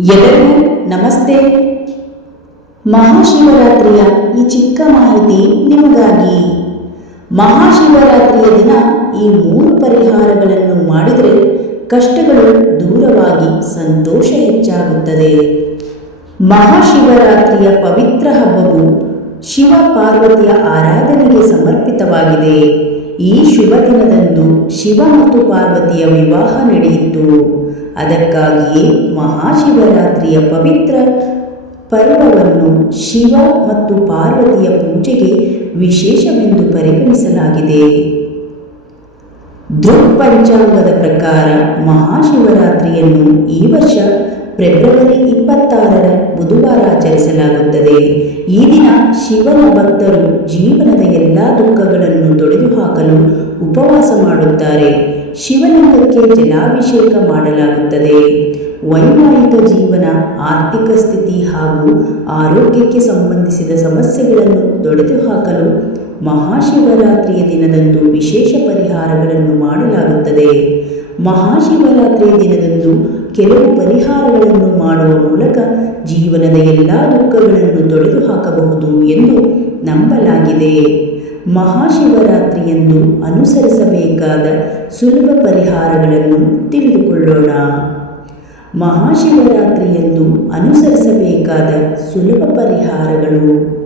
ಎಲ್ಲರಿಗೂ ನಮಸ್ತೆ. ಮಹಾಶಿವರಾತ್ರಿಯ ಈ ಚಿಕ್ಕ ಮಾಹಿತಿ ನಿಮಗಾಗಿ. ಮಹಾಶಿವರಾತ್ರಿಯ ದಿನ ಈ ಮೂರು ಪರಿಹಾರಗಳನ್ನು ಮಾಡಿದರೆ ಕಷ್ಟಗಳು ದೂರವಾಗಿ ಸಂತೋಷ ಹೆಚ್ಚಾಗುತ್ತದೆ. ಮಹಾಶಿವರಾತ್ರಿಯ ಪವಿತ್ರ ಹಬ್ಬವು ಶಿವ ಪಾರ್ವತಿಯ ಆರಾಧನೆಗೆ ಸಮರ್ಪಿತವಾಗಿದೆ. ಈ ಶುಭ ದಿನದಂದು ಶಿವ ಮತ್ತು ಪಾರ್ವತಿಯ ವಿವಾಹ ನಡೆಯಿತು. ಅದಕ್ಕಾಗಿಯೇ ಮಹಾಶಿವರಾತ್ರಿಯ ಪವಿತ್ರ ಪರ್ವವನ್ನು ಶಿವ ಮತ್ತು ಪಾರ್ವತಿಯ ಪೂಜೆಗೆ ವಿಶೇಷವೆಂದು ಪರಿಗಣಿಸಲಾಗಿದೆ. ದೃಕ್ ಪಂಚಾಂಗದ ಪ್ರಕಾರ ಮಹಾಶಿವರಾತ್ರಿಯನ್ನು ಈ ವರ್ಷ ಫೆಬ್ರವರಿ ಇಪ್ಪತ್ತಾರರ ಬುಧವಾರ ಆಚರಿಸಲಾಗುತ್ತದೆ. ಈ ದಿನ ಶಿವನ ಭಕ್ತರು ಜೀವನದ ಎಲ್ಲ ದುಃಖಗಳನ್ನು ತೊಡೆದುಹಾಕಲು ಉಪವಾಸ ಮಾಡುತ್ತಾರೆ. ಶಿವಲಿಂಗಕ್ಕೆ ಜಲಾಭಿಷೇಕ ಮಾಡಲಾಗುತ್ತದೆ. ವೈವಾಹಿಕ ಜೀವನ, ಆರ್ಥಿಕ ಸ್ಥಿತಿ ಹಾಗೂ ಆರೋಗ್ಯಕ್ಕೆ ಸಂಬಂಧಿಸಿದ ಸಮಸ್ಯೆಗಳನ್ನು ತೊಡೆದುಹಾಕಲು ಮಹಾಶಿವರಾತ್ರಿಯ ದಿನದಂದು ವಿಶೇಷ ಪರಿಹಾರಗಳನ್ನು ಮಾಡಲಾಗುತ್ತದೆ. ಮಹಾಶಿವರಾತ್ರಿಯ ದಿನದಂದು ಕೆಲವು ಪರಿಹಾರಗಳನ್ನು ಮಾಡುವ ಮೂಲಕ ಜೀವನದ ಎಲ್ಲ ದುಃಖಗಳನ್ನು ತೊಡೆದುಹಾಕಬಹುದು ಎಂದು ನಂಬಲಾಗಿದೆ. ಮಹಾಶಿವರಾತ್ರಿಯಂದು ಅನುಸರಿಸಬೇಕಾದ ಸುಲಭ ಪರಿಹಾರಗಳನ್ನು ತಿಳಿದುಕೊಳ್ಳೋಣ. ಮಹಾಶಿವರಾತ್ರಿಯಂದು ಅನುಸರಿಸಬೇಕಾದ ಸುಲಭ ಪರಿಹಾರಗಳು.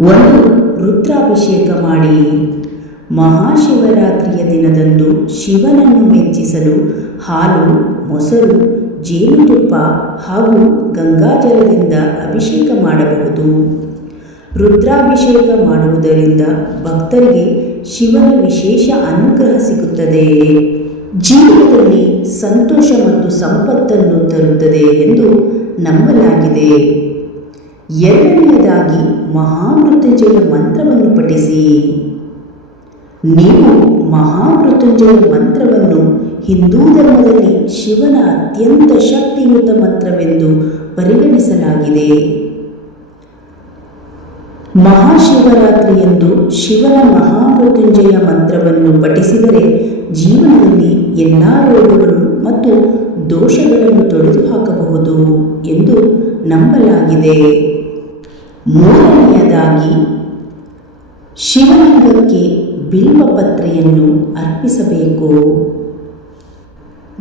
ಒಂದು, ರುದ್ರಾಭಿಷೇಕ ಮಾಡಿ. ಮಹಾಶಿವರಾತ್ರಿಯ ದಿನದಂದು ಶಿವನನ್ನು ಮೆಚ್ಚಿಸಲು ಹಾಲು, ಮೊಸರು, ಜೇನುತುಪ್ಪ ಹಾಗೂ ಗಂಗಾಜಲದಿಂದ ಅಭಿಷೇಕ ಮಾಡಬಹುದು. ರುದ್ರಾಭಿಷೇಕ ಮಾಡುವುದರಿಂದ ಭಕ್ತರಿಗೆ ಶಿವನ ವಿಶೇಷ ಅನುಗ್ರಹ ಸಿಗುತ್ತದೆ. ಜೀವನದಲ್ಲಿ ಸಂತೋಷ ಮತ್ತು ಸಂಪತ್ತನ್ನು ತರುತ್ತದೆ ಎಂದು ನಂಬಲಾಗಿದೆ. ಎರಡನೆಯದಾಗಿ ಮಹಾಮೃತ್ಯುಂಜಯ ಮಂತ್ರವನ್ನು ಪಠಿಸಿ. ನೀವು ಮಹಾಮೃತ್ಯುಂಜಯ ಮಂತ್ರವನ್ನು ಹಿಂದೂ ಧರ್ಮದಲ್ಲಿ ಶಿವನ ಅತ್ಯಂತ ಶಕ್ತಿಯುತ ಮಂತ್ರವೆಂದು ಪರಿಗಣಿಸಲಾಗಿದೆ. ಮಹಾಶಿವರಾತ್ರಿಯಂದು ಶಿವನ ಮಹಾಮೃತ್ಯುಂಜಯ ಮಂತ್ರವನ್ನು ಪಠಿಸಿದರೆ ಜೀವನದಲ್ಲಿ ಎಲ್ಲ ರೋಗಗಳು ಮತ್ತು ದೋಷಗಳನ್ನು ತೊಡೆದು ಹಾಕಬಹುದು ಎಂದು ನಂಬಲಾಗಿದೆ. ಮೂರನೆಯದಾಗಿ, ಶಿವಲಿಂಗಕ್ಕೆ ಬಿಲ್ವಪತ್ರೆಯನ್ನು ಅರ್ಪಿಸಬೇಕು.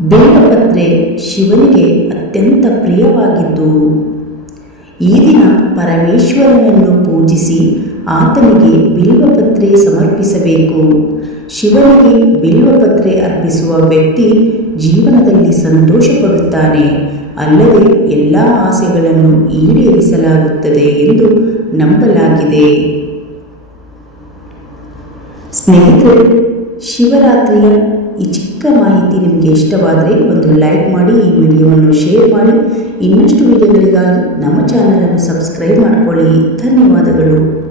ಬಿಲ್ವಪತ್ರೆ ಶಿವನಿಗೆ ಅತ್ಯಂತ ಪ್ರಿಯವಾಗಿದ್ದು, ಈ ದಿನ ಪರಮೇಶ್ವರನನ್ನು ಪೂಜಿಸಿ ಆತನಿಗೆ ಬಿಲ್ವಪತ್ರೆ ಸಮರ್ಪಿಸಬೇಕು. ಶಿವನಿಗೆ ಬಿಲ್ವಪತ್ರೆ ಅರ್ಪಿಸುವ ವ್ಯಕ್ತಿ ಜೀವನದಲ್ಲಿ ಸಂತೋಷ ಪಡುತ್ತಾನೆ ಅಲ್ಲದೆ ಎಲ್ಲ ಆಸೆಗಳನ್ನು ಈಡೇರಿಸಲಾಗುತ್ತದೆ ಎಂದು ನಂಬಲಾಗಿದೆ. ಸ್ನೇಹಿತರೆ ಶಿವರಾತ್ರಿಯ ಈ ಚಿಕ್ಕ ಮಾಹಿತಿ ನಿಮಗೆ ಇಷ್ಟವಾದರೆ ಒಂದು ಲೈಕ್ ಮಾಡಿ, ಈ ವಿಡಿಯೋವನ್ನು ಶೇರ್ ಮಾಡಿ. ಇನ್ನಷ್ಟು ವಿಡಿಯೋಗಳಿಗಾಗಿ ನಮ್ಮ ಚಾನಲನ್ನು ಸಬ್ಸ್ಕ್ರೈಬ್ ಮಾಡಿಕೊಳ್ಳಿ. ಧನ್ಯವಾದಗಳು.